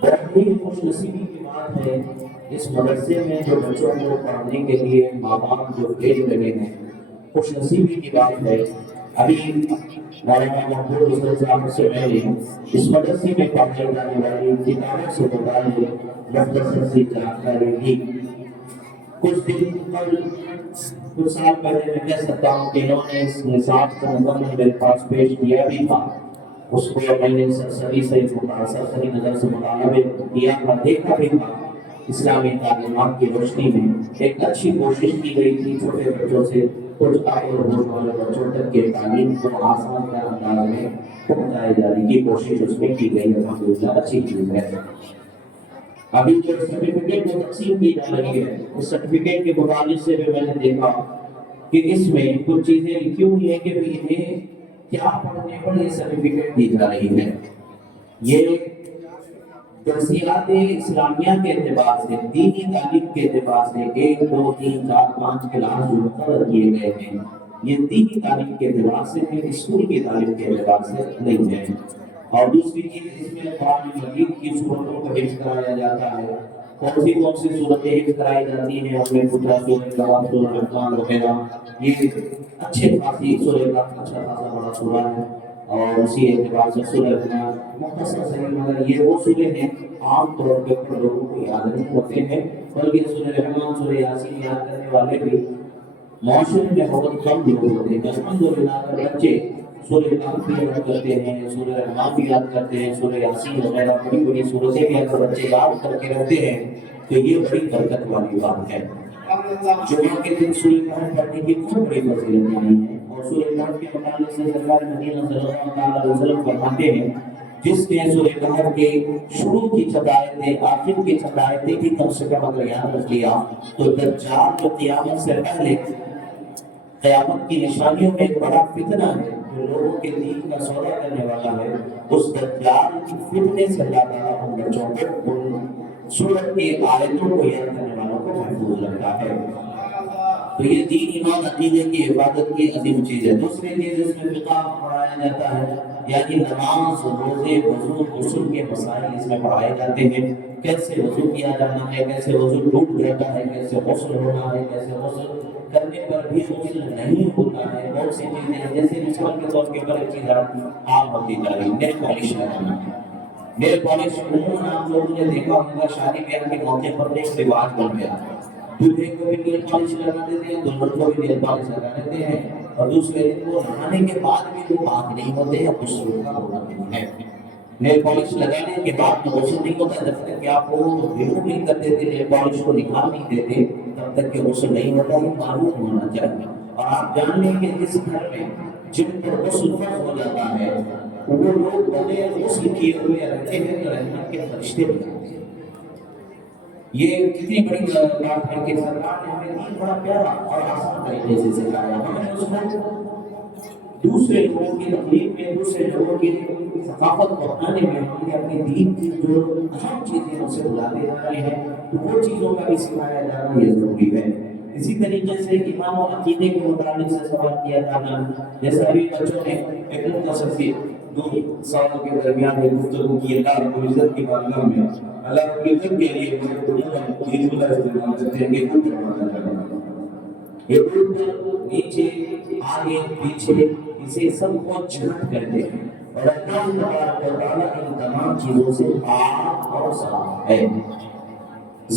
بہت ہی خوش نصیبی کی بات ہے اس مدرسے میں جو بچوں کو پڑھنے کے لیے ماں باپ جو بھیج رہے ہیں، خوش نصیبی کی بات ہے۔ ابھی مولانا محمود حسن صاحب سے میں نے اس مدرسے میں پڑھنے جانے والی کتابوں سے متعلق مختصر سی جانکاری دی۔ کچھ سال پہلے میں کہہ سکتا ہوں کہ انہوں نے اس نصاب کو مکمل میرے پاس پیش کیا بھی تھا، اس کو میں نے سرسری نظر سے مطالعہ کیا تھا، دیکھا بھی تھا، اسلامی تعلیمات کی روشنی میں ایک اچھی کوشش کی گئی تھی چھوٹے بچوں سے کچھ آئے اور ہونے والے بچوں تک کے تعلیم کو آسان کے انداز میں پہنچائے جانے کی کوشش اس میں کی گئی ہے، الحمدللہ اچھی چیز ہے۔ ابھی جو سرٹیفکیٹ کو تقسیم کی جا رہی ہے اس سرٹیفکیٹ کے متعلق سے بھی میں نے دیکھا کہ اس میں کچھ چیزیں لکھی ہوئی ہیں کہ انہیں کیا پڑھنے پر یہ سرٹیفکیٹ دی جا رہی ہے۔ یہ درسیات اسلامیہ کے اعتبار سے، دینی تعلیم کے اعتبار سے 1 2 3 4 5 کلاس جو مقرر کیے گئے ہیں یہ دینی تعلیم کے اعتبار سے ہے، اسکول کی تعلیم کے اعتبار سے نہیں ہے۔ اور دوسری چیز اس میں قرآن مجید کی صورتوں کو حفظ کرایا جاتا ہے، کون سی صورتیں حفظ کرائی جاتی ہیں، ہم نے پوچھا سورہ سورہ رحمان وغیرہ، یہ اچھے خاصی سورہ کا اچھا خاصا بڑا سورہ ہے، اور اسی اعتبار سے سورہ رحمان مختصر صحیح مگر یہ وہ سورے ہیں عام طور کے اوپر لوگوں کو یاد نہیں ہوتے ہیں، بلکہ سورہ رحمان سورہ یاسین یاد کرنے والے بھی معاشرے میں بہت کم لوگ ہوتے ہیں۔ الحمدللہ اگر بچے سورہ کہف بھی یاد کرتے ہیں، سورہ رحمان بھی یاد کرتے ہیں، سورہ یاسین وغیرہ بڑی بڑی سورتیں بھی اگر بچے یاد کر کے رکھتے ہیں تو یہ بڑی برکت والی بات ہے۔ جمعہ کے دن سورہ کہف پڑھنے کی بہت بڑی فضیلت آئی ہے، اور سورہ کہف کے متعلق سے سرکار مدینہ صلی اللہ علیہ وسلم فرماتے ہیں جس نے سورہ کہف کے شروع کی چند آیتیں آخر کی چند آیتیں بھی کم سے کم اگر یاد رکھ لیا تو دجال جو قیامت سے پہلے قیامت کی نشانیوں میں ایک بڑا فتنہ ہے جو لوگوں کے دین کا سودا کرنے والا ہے، اس دجال کی فتنے سے اللہ تعالیٰ ان بچوں کو ان سورت کی آیتوں کو یاد کرنے والوں کو محفوظ رکھتا ہے۔ تو یہ دین ایمان عقیدے کی عبادت کی عظیم چیز ہے۔ دوسری چیز اس میں فقہ پڑھایا جاتا ہے، یعنی نماز، روزے، وضو، غسل کے مسائل اس میں پڑھائے جاتے ہیں، کیسے وضو کیا جانا ہے، کیسے وضو ٹوٹ جاتا ہے، کیسے غسل ہونا ہے، کیسے غسل کرنے پر بھی غسل نہیں ہوتا ہے، بہت سی چیزیں ہیں جیسے مثال کے طور کے پر ایک چیز عام ہوتی جا رہی ہے نیل پالش لگانا۔ نیل پالش عموماً آپ لوگوں نے دیکھا ہوگا شادی بیاہ کے موقع پر ایک رواج بن گیا، دولہے کو بھی نیل پالش لگا دیتے ہیں، دلہن کو بھی نیل پالش لگا دیتے ہیں، اور دوسرے دن وہ نہانے کے بعد بھی وہ پاک نہیں ہوتے ہیں، غسل کا ہونا نہیں ہے۔ نیل پالش لگانے کے بعد غسل نہیں ہوتا، جب تک کہ آپ وہ ریموو نہیں کر دیتے، نیل پالش کو نکال نہیں دیتے تب تک کہ غسل نہیں ہوتا، یہ معلوم ہونا چاہیے۔ اور آپ جان لیں کہ جس گھر میں جن پر غسل فرض ہو جاتا ہے وہ لوگ بغیر غسل کیے ہوئے رہتے ہیں تو رحمت کے فرشتے بھی آتے ہیں۔ یہ کتنی بڑی بات ہے کہ سرکار نے ہمیں دین بڑا پیارا اور آسان طریقے سے سکھایا، ہمیں اس میں دوسرے لوگوں کی تکلیف میں، دوسرے لوگوں کی ثقافت کو اپنانے میں ہم نے اپنے دین کی جو اہم چیزیں اسے بلاتے جا رہے ہیں تو وہ چیزوں کا بھی سکھایا جانا یہ ضروری ہے۔ اسی طریقے سے ایمان و عقیدے کے متعلق سے سوال کیا جانا، جیسے ابھی بچوں نے ایک مختصر سی 2 سال کے درمیان میں گفتگو کی اللہ رب العزت کی بارگاہ میں، اللہ رب العزت کے لیے یہ جملہ استعمال کرتے ہیں کہ یہ نیچے آگے پیچھے اسے سب کو جھٹ کرتے ہیں، اور اللہ تبارک و تعالیٰ ان تمام چیزوں سے پاک اور صاف ہے۔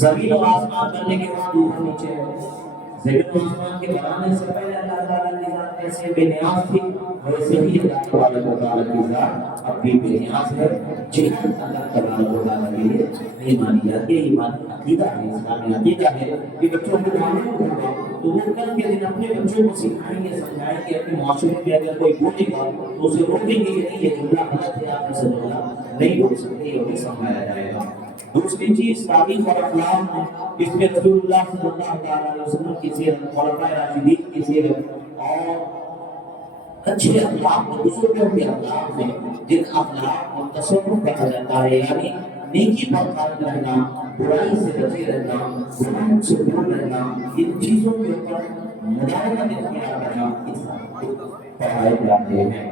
زمین اور آسمان بننے کے بعد اوپر نیچے ہے، زمین و آسمان کے بنانے سے پہلے اللہ تعالیٰ کی ذات ایسے بے نیاز تھی، ویسے ہی اللہ تبارک و تعالیٰ کی ذات اب بھی بے نیاز ہے۔ جہاد اللہ تبارک و تعالیٰ کے لیے ایمانیات کے ایمانی عقیدہ ہے، اسلامی عقیدہ ہے کہ بچوں کو معلوم ہوگا تو وہ کل کے دن اپنے بچوں کو سکھائیں گے، سمجھائیں گے، اپنے معاشرے میں اگر کوئی بولے گا تو اسے روکیں گے کہ نہیں یہ جملہ غلط ہے، آپ اسے جملہ نہیں بول سکتے، یہ بھی سمجھایا جائے گا۔ دوسری چیز تعلیم اور اخلاق ہے، اس میں رسول اللہ صلی اللہ علیہ وسلم کی سیرت، خلفائے راشدین کی سیرت اور اچھے اخلاق بزرگوں کے اخلاق ہیں، جن اخلاق کو تصوف کہا جاتا ہے، یعنی نیکی پر قائم رہنا، برائی سے بچے رہنا، گناہوں سے دور رہنا، ان چیزوں کے اوپر مداومت اختیار کرنا پڑھائے جاتے ہیں۔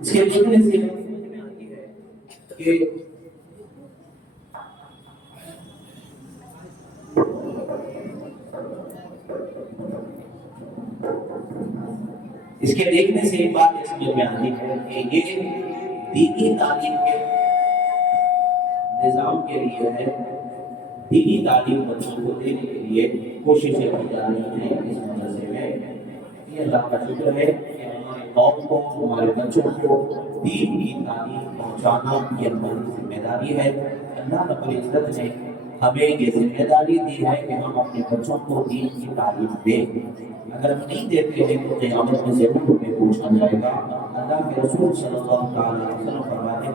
اس کے دیکھنے سے کہ اس کے دیکھنے سے ایک بات اس میں آتی ہے کہ یہ دینی تعلیم کے نظام کے لیے ہے، دینی تعلیم بچوں کو دینے کے لیے کوششیں کی جا رہی ہیں اس مدرسے میں۔ یہ اللہ کا شکر ہے کہ ہمارے قوم کو ہمارے بچوں کو دین کی تعلیم پہنچانا یہ ہماری ذمہ داری ہے۔ اللہ رب العزت نے ہمیں یہ ذمہ داری دی ہے کہ ہم اپنے بچوں کو دین کی تعلیم دیں۔ اگر ہم نہیں دیتے ہیں تو قیامت میں ضرور ہمیں پوچھا جائے گا۔ اللہ کے رسول صلی اللہ علیہ وسلم فرماتے ہیں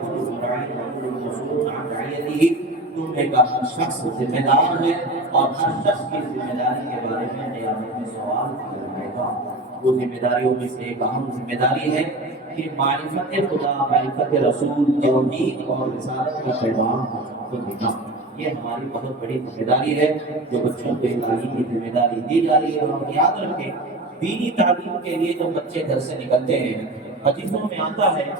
تم میں کا ہر شخص ذمہ دار ہے اور ہر شخص کی ذمہ داری کے بارے میں قیامت میں سوال کیا جائے گا۔ وہ ذمہ داریوں میں سے ایک اہم ذمہ داری ہے کہ معرفت خدا، معرفت رسول، توحید اور رسالت کا پیغام کو دینا۔ یہ ہماری بہت بڑی ذمہ داری ہے جو بچوں کو تعلیم کی ذمہ داری دی جا رہی ہے۔ اور یاد رکھیں دینی تعلیم کے لیے جو بچے گھر سے نکلتے ہیں، حدیثوں میں آتا ہے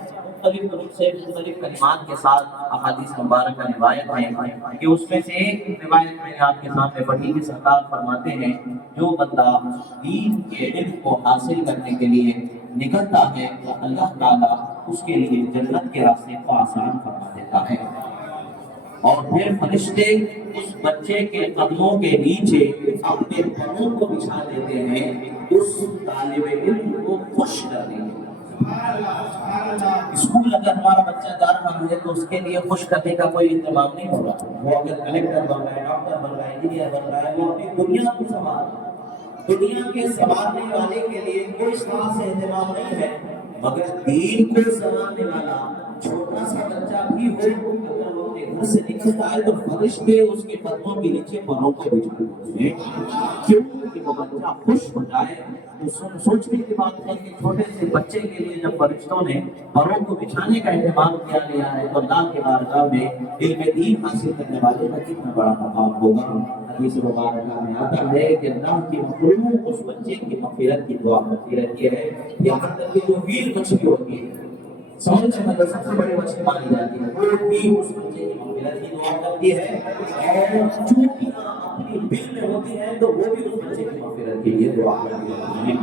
مختلف طرق سے مختلف کلمات کے ساتھ احادیث مبارکہ روایت ہے کہ اس میں سے ایک روایت میں آپ کے سامنے پڑھی کہ سرکار فرماتے ہیں جو بندہ دین کے علم کو حاصل کرنے کے لیے نکلتا ہے تو اللہ تعالیٰ اس کے لیے جنت کے راستے کو آسان فرما دیتا ہے، اور پھر فرشتے اس بچے کے قدموں کے نیچے اپنے پروں کو بچھا دیتے ہیں اس طالب علم کو خوش کرنے کے لیے۔ اسکول اگر ہمارا بچہ جا رہا ہے تو اس کے لیے خوش کرنے کا کوئی انتظام نہیں ہوگا۔ وہ اگر کلیکٹر بن رہا ہے، ڈاکٹر بن رہا ہے، انجینئر بن رہا ہے، وہ اپنی دنیا کو دنیا کے سنوارنے والے کے لیے کوئی خاص اہتمام نہیں ہے، مگر دین کو سنوارنے والا چھوٹا سا بچہ بھی ہو اگر وہ اپنے گھر سے نکلتا ہے تو فرشتے اس کے قدموں کے نیچے پروں کو بچھا دیتے ہیں، کیوں کہ وہ بچہ خوش ہو جائے۔ تو سوچنے کی بات ہے کہ چھوٹے سے بچے کے لیے جب فرشتوں نے پروں کو بچھانے کا اہتمام کیا گیا ہے تو اللہ کے بارگاہ میں علم دین حاصل کرنے والے کا کتنا بڑا مقام ہوگا۔ حدیث مبارکہ میں آتا ہے کہ اللہ کی مخلوق اس بچے کی مغفرت کی دعا کرتی رہتی ہے، یہاں تک کہ جو ویل مچھلی ہوتی ہے، سمندر میں سب سے بڑی مچھلی مانی جاتی ہے، وہ بھی اس بچے کی مغفرت کی دعا کرتی ہے، اور چونکہ اپنی بل میں ہوتی ہیں تو وہ بھی اس بچے کی مغفرت کے لیے دعا کرتی ہے۔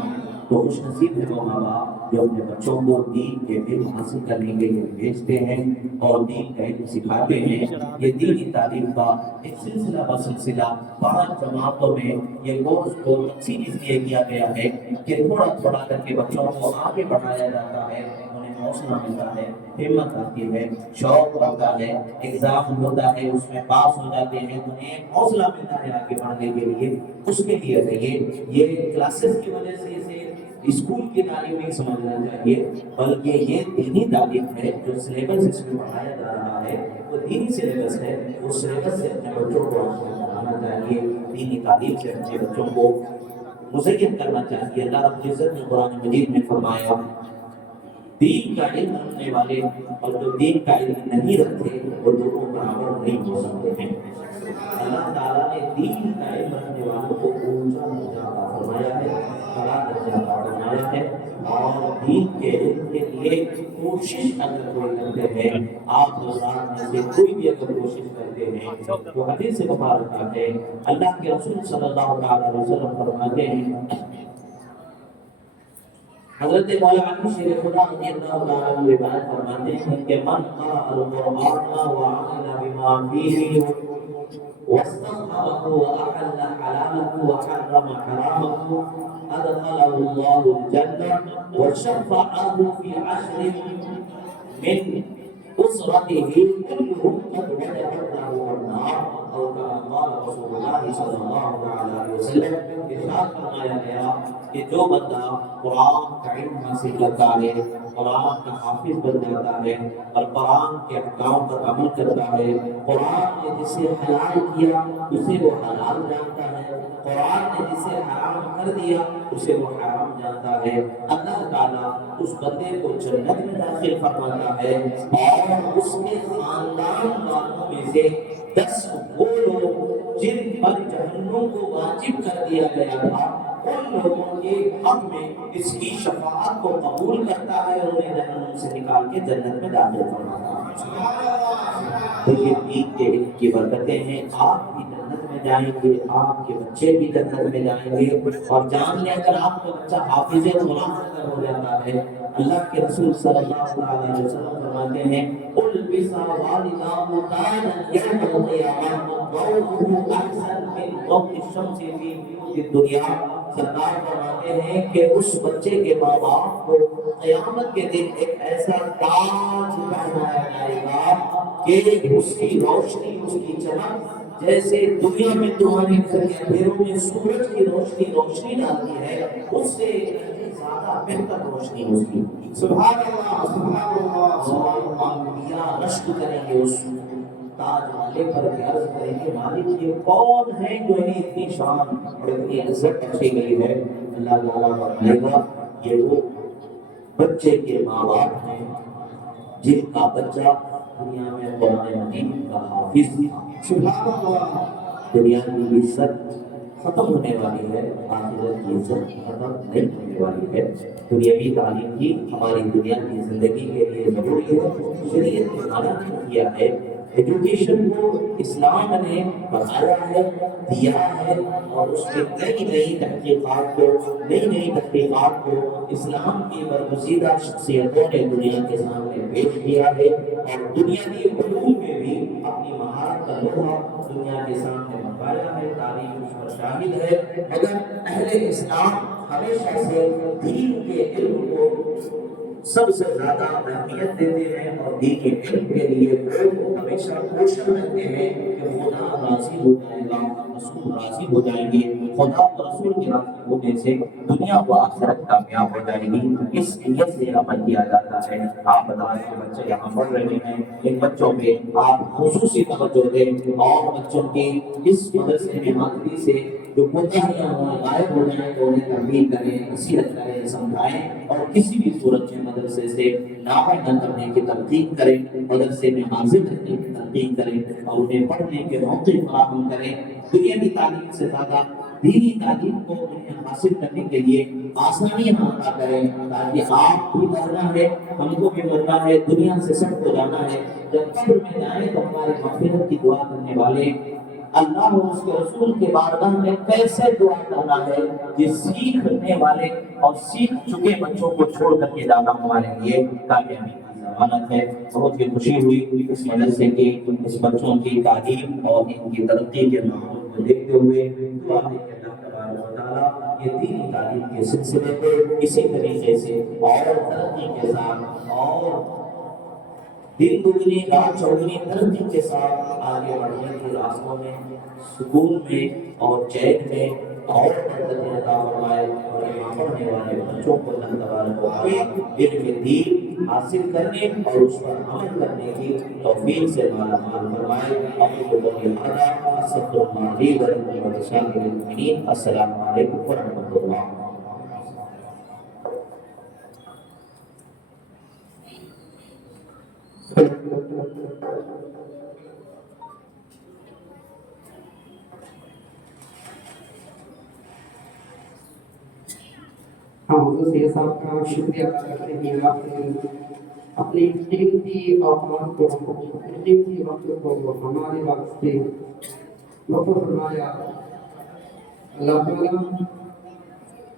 تو خوش نصیب ہے وہ ماں باپ جو اپنے بچوں کو دین کے علم حاصل کرنے کے لیے بھیجتے ہیں اور دین کا علم سکھاتے ہیں۔ یہ دینی تعلیم کا ایک سلسلہ بسلسلہ 5 جماعتوں میں یہ کورس کو تقسیم اس لیے کیا گیا ہے کہ تھوڑا تھوڑا کر کے بچوں کو آگے بڑھایا جاتا ہے، انہیں حوصلہ ملتا ہے، ہمت آتی ہے، شوق آتا ہے، ایگزام ہوتا ہے اس میں پاس ہو جاتے ہیں، انہیں حوصلہ ملتا ہے آگے بڑھنے کے لیے۔ اس کے لیے یہ کلاسز کی وجہ سے اسے اسکول کی تعلیم نہیں سمجھنا چاہیے، بلکہ یہ دینی تعلیم ہے۔ جو سلیبس اس میں پڑھایا جا رہا ہے وہ دینی سلیبس ہے، اس سلیبس سے اپنے بچوں کو پڑھانا چاہیے، دینی تعلیم سے اپنے بچوں کو مزین کرنا چاہیے۔ اللہ رب العزت نے قرآن مجید میں فرمایا دین کا علم رکھنے والے اور جو دین کا علم نہیں رکھتے وہ دونوں برابر نہیں ہو سکتے ہیں۔ اللہ تعالیٰ نے دین کا علم رکھنے والوں کو اونچا درجہ عطا فرمایا ہے، بڑا درجہ عطا فرمایا ہے، اور دین کے علم کے لیے کوشش اگر کوئی کرتے ہیں، آپ حضرات میں سے کوئی بھی اگر کوشش کرتے ہیں تو حدیث مبارکہ ہے اللہ کے رسول صلی اللہ علیہ وسلم فرماتے ہیں، حضرت مولا علی شیر خدا رضی اللہ تعالیٰ عنہ روایت فرماتے ہیں کہ من قرأ القرآن وعمل بما فيه واستغفره وأحل حلاله وحرم حرامه أدخله الله الجنة وشفعه في 10 من أسرته كلهم قد وجبت له النار أو كما قال رسول الله صلی اللہ علیہ وسلم۔ ارشاد فرمایا گیا کہ جو بندہ قرآن کا علم حاصل کرتا ہے، قرآن کا حافظ بن جاتا ہے اور قرآن کے احکام پر عمل کرتا ہے، قرآن نے جسے حلال کیا اسے وہ حلال جانتا ہے، قرآن نے جسے حرام کر دیا اسے وہ حرام جانتا ہے، اللہ تعالیٰ اس بندے کو جنت میں داخل فرماتا ہے، اور اس کے خاندان والوں میں سے 10 وہ لوگ جن پر جہنم کو واجب کر دیا گیا تھا ان لوگوں کے حق میں اس کی شفاعت کو قبول کرتا ہے اور انہیں جہنم سے نکال کے جنت میں داخل فرماتا ہے۔ تو یہ دین کے علم کی برکتیں ہیں، آپ بھی جنت میں جائیں گے، آپ کے بچے بھی جنت میں جائیں گے، اور جان لیں اگر آپ کا بچہ حافظ قرآن اگر ہو جاتا ہے، اللہ کے رسول صلی اللہ علیہ وسلم فرماتے ہیں البس والداه تاجا يوم القيامة ضوءه أحسن من وقت الشمس فی الدنیا، سرکار فرماتے ہیں کہ اس بچے کے ماں باپ کو قیامت کے دن ایک ایسا تاج پہنایا جائے گا کہ اس کی روشنی، اس کی چمک جیسے دنیا میں تمہارے گھر کے اندھیروں میں سورج کی روشنی ڈالتی ہے، اس سے زیادہ بہتر روشنی اس کی۔ سبحان اللہ، سبحان اللہ۔ اور انبیاء رشک کریں گے اس تاج والے پر، عرض کریں گے مالک یہ کون ہے جو انہیں اتنی شان اور اتنی عزت بخشی گئی ہے؟ اللہ تعالیٰ فرمائے گا یہ وہ بچے کے ماں باپ ہیں جن کا بچہ دنیا میں قرآن مجید کا حافظ تھا۔ سبحان اللہ۔ دنیا کی عزت ختم ہونے والی ہے، آخرت کی عزت ختم نہیں ہونے والی ہے۔ دنیاوی تعلیم کی ہماری دنیا کی زندگی کے لیے ضروری ہے۔ شریعت نے منع کیا ہے، ایجوکیشن کو اسلام نے بتایا ہے، دیا ہے، اور اس میں نئی تحقیقات کو اسلام کی برگزیدہ شخصیتوں نے دنیا کے سامنے پیش کیا ہے، اور دنیاوی علوم میں بھی اپنی مہارت کا لوہا دنیا کے سامنے بتایا ہے، تاریخ اس پر شاہد ہے۔ مگر اہل اسلام ہمیشہ سے دین کے علم کو سب سے زیادہ اہمیت دیتے ہیں، اور دین کے علم کے لیے وہ ہمیشہ کوشش رہتے ہیں کہ خدا راضی ہو جائے گا، رسول راضی ہو جائیں گے، خدا اور رسول کے راضی ہونے سے دنیا و آخرت کامیاب ہو جائے گی۔ اس نیت سے عمل کیا جاتا ہے۔ آپ بتائیں کہ بچے یہاں پڑھ رہے ہیں، ان بچوں پہ آپ خصوصی توجہ دیں، اور بچوں کی اس مدرسے میں حاضری سے جو کوتاہیاں غائب ہو جائیں تو انہیں تربیت کریں، نصیحت کریں، سمجھائیں، اور کسی بھی صورت میں مدرسے سے ناپید نہ کرنے کی تلقین کریں، مدرسے میں حاضر رہنے کی تلقین کریں، اور انہیں پڑھنے کے موقع فراہم کریں۔ دنیاوی تعلیم سے زیادہ دینی تعلیم کو انہیں حاصل کرنے کے لیے آسانیاں عطا کریں، تاکہ آپ بھی مرنا ہے، ہم کو بھی مرنا ہے، دنیا سے سب کو جانا ہے۔ جب قبر میں جائیں تو ہمارے مغفرت کی دعا کرنے والے اللہ اور اس کے رسول کے بارگاہ میں کیسے دعا کرنا ہے، یہ سیکھنے والے اور سیکھ چکے بچوں کو چھوڑ کر کے جانا ہمارے لیے کامیابی کی ضمانت ہے۔ بہت ہی خوشی ہوئی اس مدرسے کی، اس بچوں کی تعلیم اور ان کی ترقی کے ماحول کو دیکھتے ہوئے دعا ہے کہ اللہ تبارک و تعالیٰ یہ دینی تعلیم کے سلسلے کو اسی طریقے سے اور ترقی کے ساتھ اور دن دگنی رات چوگنی ترقی کے ساتھ آگے بڑھنے کے راستوں میں، سکون میں اور چین میں اور برکتیں عطا فرمائے، اور یہاں پڑھنے والے بچوں کو اللہ تبارک و تعالیٰ علم دین حاصل کرنے اور اس پر عمل کرنے کی توفیق سے مالا مال فرمائے۔ اقول قولی ھذا واستغفر اللہ لی ولکم ولسائر المؤمنین۔ السلام علیکم ورحمۃ اللہ۔ ہم حضور سید صاحب کا شکریہ ادا کرتے ہیں، آپ نے اپنی قیمتی اوقات کو، قیمتی وقت کو ہمارے واسطے وقف فرمایا۔ اللہ تعالیٰ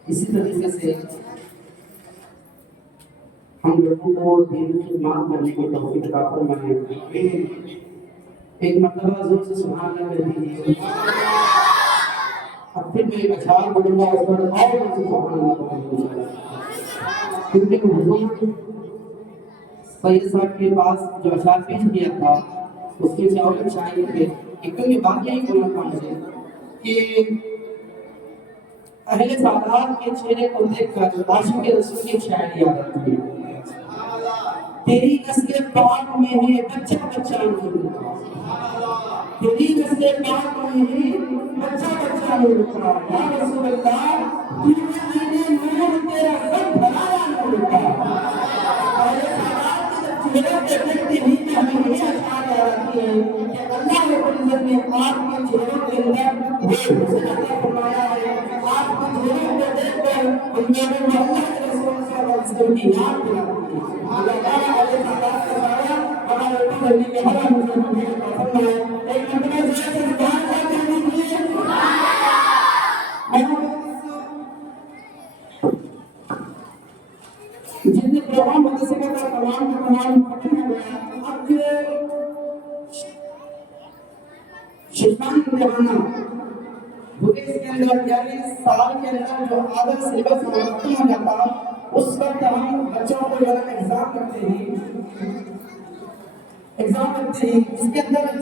اسی طریقے سے ہم لوگوں کو دین کی خدمت کرنے کی توفیق عطا فرمائے۔ ایک مرتبہ زور سے سبحان اللہ کہہ دیجیے۔ اب پھر میں ایک اشعار بولوں گا، اس پر اور سے سبحان اللہ بولوں گا، کیونکہ حضور سید صاحب کے پاس جو اشعار پیش کیا تھا اس کے سے اور شاعری تھے، کیونکہ بات یہی بولنا تھا مجھے کہ اہل سادات کے چہرے کو دیکھ کر عاشق رسول کی شاعری یاد آتی ہے۔ تیری نسل پاک میں ہے بچہ بچہ نور کا، تیری نسل پاک میں ہے بچہ بچہ نور کا، یا رسول اللہ تیرے نور تیرا سب بھرایا نور کا۔ اہل سادات کے چہرے کو دیکھتے ہی کہ ہمیں یہ اشعار یاد آتی ہے کہ اللہ رب العزت نے آپ کے چہروں کے اندر وہ حسن عطا فرمایا ہے، آپ کے چہروں کو دیکھ کر ان میں اللہ کے رسول صلی اللہ علیہ وسلم کی یاد دلاتی ہے۔ اللہ تعالیٰ علیہ سادات کا سایہ ہمارے اوپر رہنے کے ہر مسلمان کو عطا فرمائے۔ ایک مرتبہ زور سے سبحان اللہ کہہ دیجیے۔ جتنے پروگرام مدرسے کا تمام ختم ہو گیا، اب شیطان امتحانات کیونکہ اس کے اندر یعنی سال کے اندر جو آدھا سلیبس ختم ہو جاتا اس وقت ہم بچوں کو جو ہے ایگزام کرتے ہیں اس کے اندر